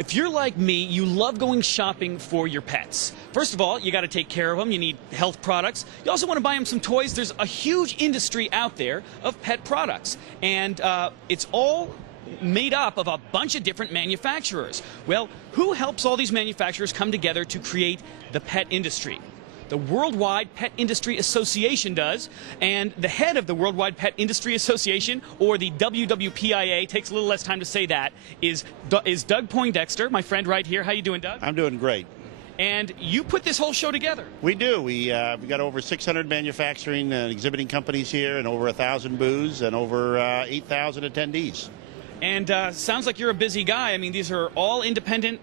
If you're like me, you love going shopping for your pets. First of all, you got to take care of them. You need health products. You also want to buy them some toys. There's a huge industry out there of pet products, and it's all made up of a bunch of different manufacturers. Well, who helps all these manufacturers come together to create the pet industry? The Worldwide Pet Industry Association does, and the head of the Worldwide Pet Industry Association, or the WWPIA, takes a little less time to say that, is Doug Poindexter, my friend right here. How you doing, Doug? I'm doing great. And you put this whole show together. We do. We got over 600 manufacturing and exhibiting companies here, and over 1,000 booths, and over 8,000 attendees. And sounds like you're a busy guy. I mean, these are all independent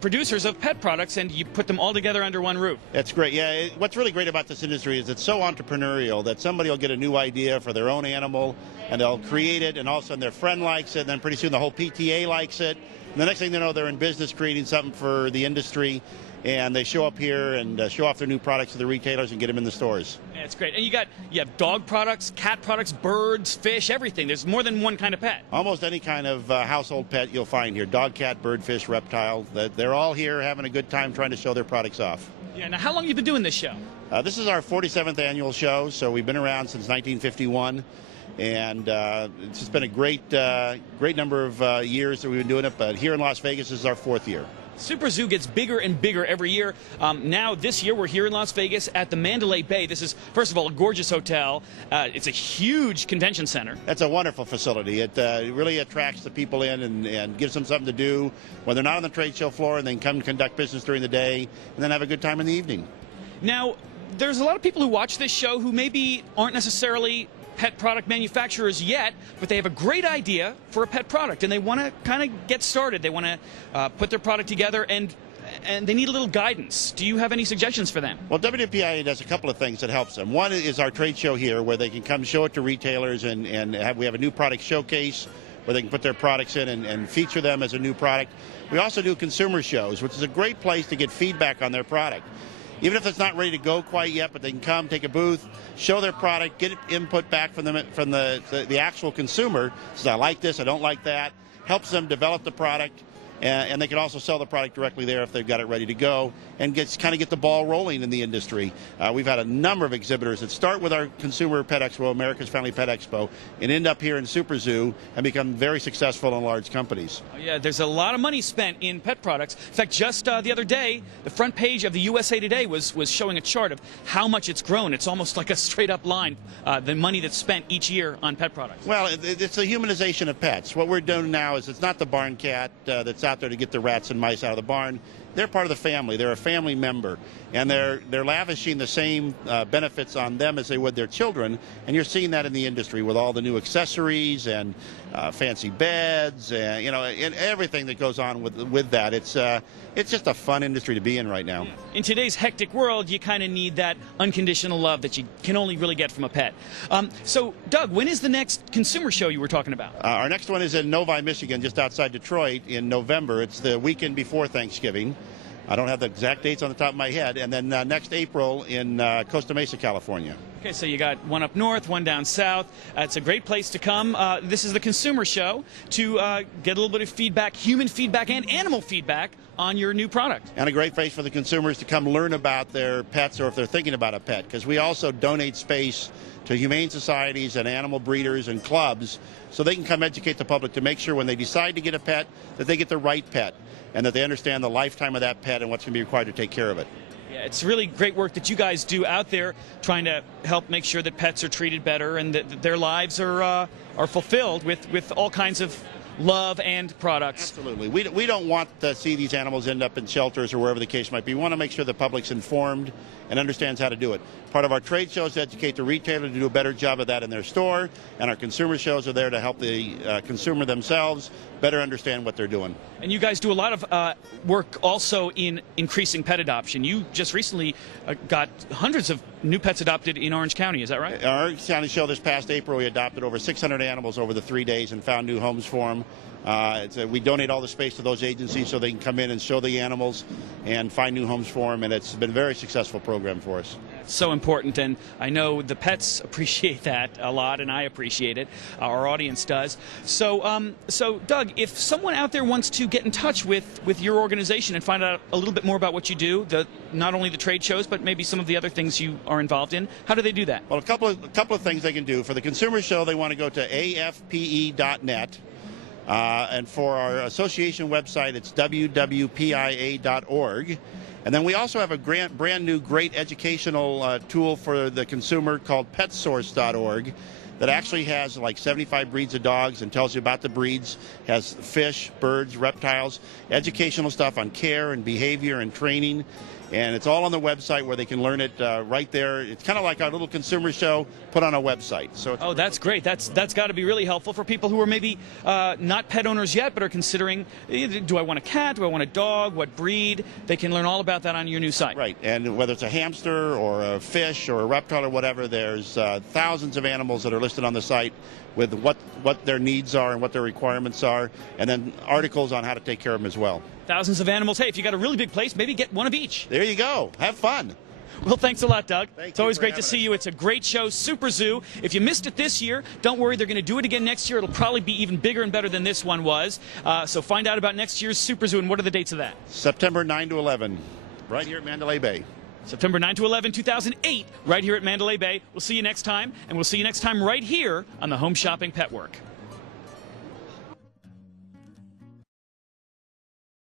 producers of pet products, and you put them all together under one roof. That's great. Yeah, what's really great about this industry is it's so entrepreneurial that somebody will get a new idea for their own animal, and they'll create it, and all of a sudden their friend likes it, and then pretty soon the whole PTA likes it. And the next thing they know, they're in business creating something for the industry, and they show up here and show off their new products to the retailers and get them in the stores. Yeah, it's great. And you have dog products, cat products, birds, fish, everything. There's more than one kind of pet. Almost any kind of household pet you'll find here. Dog, cat, bird, fish, reptile. They're all here having a good time trying to show their products off. Yeah. Now, how long have you been doing this show? This is our 47th annual show, so we've been around since 1951. And it's just been a great number of years that we've been doing it. But here in Las Vegas, this is our 4th year. SuperZoo gets bigger and bigger every year. Now, this year, we're here in Las Vegas at the Mandalay Bay. This is, first of all, a gorgeous hotel. It's a huge convention center. That's a wonderful facility. It really attracts the people in and gives them something to do when they're not on the trade show floor, and they can come and conduct business during the day and then have a good time in the evening. Now, there's a lot of people who watch this show who maybe aren't necessarily pet product manufacturers yet, but they have a great idea for a pet product, and they want to kind of get started. They want to put their product together, and they need a little guidance. Do you have any suggestions for them? Well, WPIA does a couple of things that helps them. One is our trade show here, where they can come show it to retailers, and we have a new product showcase where they can put their products in and feature them as a new product. We also do consumer shows, which is a great place to get feedback on their product. Even if it's not ready to go quite yet, but they can come, take a booth, show their product, get input back from the actual consumer. Says, I like this, I don't like that. Helps them develop the product, and they can also sell the product directly there if they've got it ready to go, and kind of get the ball rolling in the industry. We've had a number of exhibitors that start with our Consumer Pet Expo, America's Family Pet Expo, and end up here in SuperZoo and become very successful in large companies. Oh, yeah, there's a lot of money spent in pet products. In fact, just the other day, the front page of the USA Today was showing a chart of how much it's grown. It's almost like a straight-up line, the money that's spent each year on pet products. Well, it's a humanization of pets. What we're doing now is it's not the barn cat that's out there to get the rats and mice out of the barn. They're part of the family. They're a family member, and they're lavishing the same benefits on them as they would their children. And you're seeing that in the industry with all the new accessories and fancy beds, and everything that goes on with that. It's just a fun industry to be in right now. In today's hectic world, you kind of need that unconditional love that you can only really get from a pet. So, Doug, when is the next consumer show you were talking about? Our next one is in Novi, Michigan, just outside Detroit in November. It's the weekend before Thanksgiving. I don't have the exact dates on the top of my head. And then next April in Costa Mesa, California. Okay, so you got one up north, one down south. It's a great place to come. This is the consumer show to get a little bit of feedback, human feedback and animal feedback on your new product. And a great place for the consumers to come learn about their pets, or if they're thinking about a pet, because we also donate space to humane societies and animal breeders and clubs, so they can come educate the public to make sure when they decide to get a pet that they get the right pet, and that they understand the lifetime of that pet and what's going to be required to take care of it. Yeah, it's really great work that you guys do out there, trying to help make sure that pets are treated better and that their lives are fulfilled with all kinds of love and products. Absolutely. We don't want to see these animals end up in shelters or wherever the case might be. We want to make sure the public's informed and understands how to do it. Part of our trade shows is to educate the retailer to do a better job of that in their store, and our consumer shows are there to help the consumer themselves better understand what they're doing. And you guys do a lot of work also in increasing pet adoption. You just recently got hundreds of new pets adopted in Orange County, is that right? Our Orange County show this past April, we adopted over 600 animals over the 3 days and found new homes for them. We donate all the space to those agencies so they can come in and show the animals and find new homes for them, and it's been a very successful program for us. So important, and I know the pets appreciate that a lot, and I appreciate it. Our audience does. So, Doug, if someone out there wants to get in touch with your organization and find out a little bit more about what you do, not only the trade shows, but maybe some of the other things you are involved in, how do they do that? Well, a couple of things they can do. For the consumer show, they want to go to afpe.net. And for our association website, it's wwpia.org. And then we also have a brand new great educational tool for the consumer called petsource.org that actually has like 75 breeds of dogs and tells you about the breeds, has fish, birds, reptiles, educational stuff on care and behavior and training. And it's all on the website where they can learn it right there. It's kind of like our little consumer show put on a website. So oh, that's great. That's got to be really helpful for people who are maybe not pet owners yet, but are considering, do I want a cat? Do I want a dog? What breed? They can learn all about that on your new site. Right. And whether it's a hamster or a fish or a reptile or whatever, there's thousands of animals that are listed on the site with what their needs are and what their requirements are, and then articles on how to take care of them as well. Thousands of animals. Hey, if you got a really big place, maybe get one of each. There you go. Have fun. Well, thanks a lot, Doug. It's always great to see you. It's a great show, SuperZoo. If you missed it this year, don't worry. They're going to do it again next year. It'll probably be even bigger and better than this one was. So find out about next year's SuperZoo, and what are the dates of that? September 9 to 11, right here at Mandalay Bay. September 9 to 11, 2008, right here at Mandalay Bay. We'll see you next time, and we'll see you next time right here on the Home Shopping Pet Work.